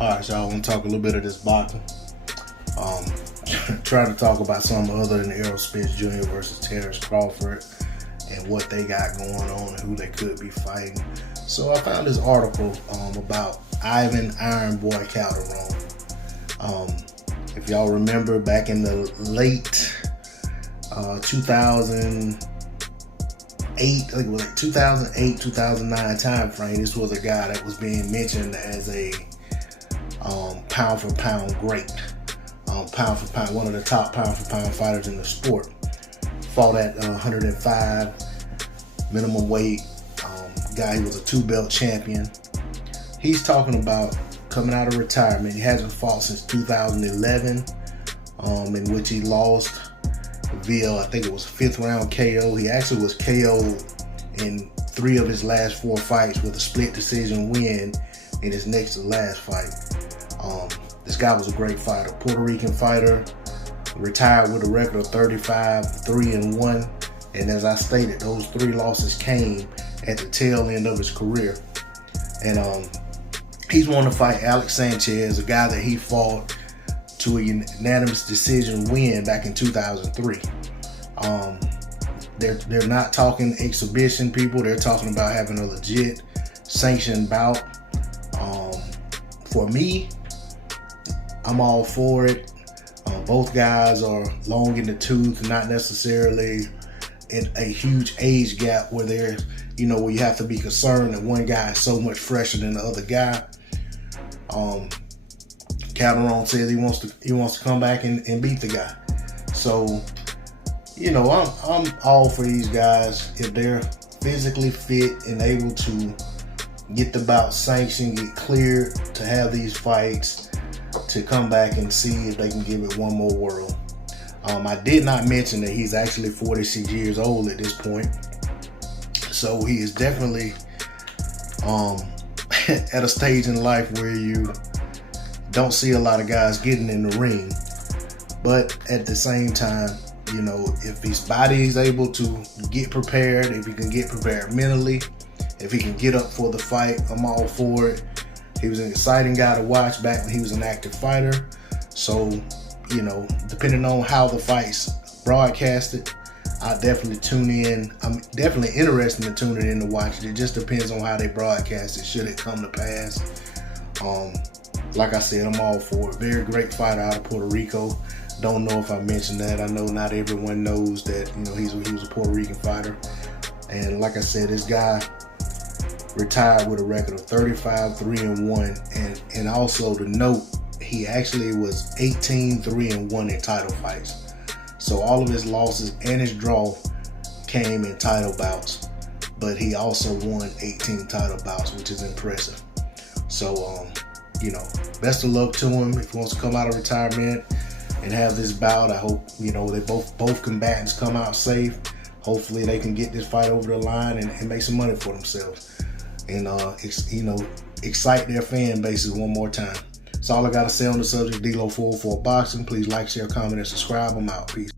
Alright, so I want to talk a little bit of this boxing. Try to talk about something other than Errol Spence Jr. versus Terrence Crawford and what they got going on and who they could be fighting. So I found this article about Ivan Iron Boy Calderon. If y'all remember, back in the late 2008, I think it was like 2008, 2009 time frame, this was a guy that was being mentioned as a pound for pound great. Pound for pound, one of the top pound for pound fighters in the sport. Fought at 105 minimum weight. Guy, he was a 2-belt champion. He's talking about coming out of retirement. He hasn't fought since 2011, in which he lost via, I think it was 5th round KO. He actually was KO'd in 3 of his last 4 fights with a split decision win in his next to last fight. This guy was a great fighter, Puerto Rican fighter, retired with a record of 35-3-1. And as I stated, those 3 losses came at the tail end of his career. And he's wanting to fight Alex Sanchez, a guy that he fought to a unanimous decision win back in 2003. They're not talking exhibition, people. They're talking about having a legit sanctioned bout. For me, I'm all for it. Both guys are long in the tooth, not necessarily in a huge age gap where they're, where you have to be concerned that one guy is so much fresher than the other guy. Calderon says he wants to come back and beat the guy. So, I'm all for these guys if they're physically fit and able to get the bout sanctioned, get cleared to have these fights, to come back and see if they can give it one more whirl. I did not mention that he's actually 46 years old at this point. So he is definitely at a stage in life where you don't see a lot of guys getting in the ring. But at the same time, if his body is able to get prepared, if he can get prepared mentally, if he can get up for the fight, I'm all for it. He was an exciting guy to watch back when he was an active fighter. So, depending on how the fight's broadcasted, I'll definitely tune in. I'm definitely interested in tuning in to watch it. It just depends on how they broadcast it, should it come to pass. Like I said, I'm all for it. Very great fighter out of Puerto Rico. Don't know if I mentioned that. I know not everyone knows that, he was a Puerto Rican fighter. And like I said, this guy retired with a record of 35-3-1, and also to note, he actually was 18-3-1 in title fights. So all of his losses and his draw came in title bouts, but he also won 18 title bouts, which is impressive. So best of luck to him if he wants to come out of retirement and have this bout. I hope they both combatants come out safe. Hopefully they can get this fight over the line and make some money for themselves. And excite their fan bases one more time. That's all I gotta say on the subject. D-Lo 404 Boxing. Please like, share, comment, and subscribe. I'm out. Peace.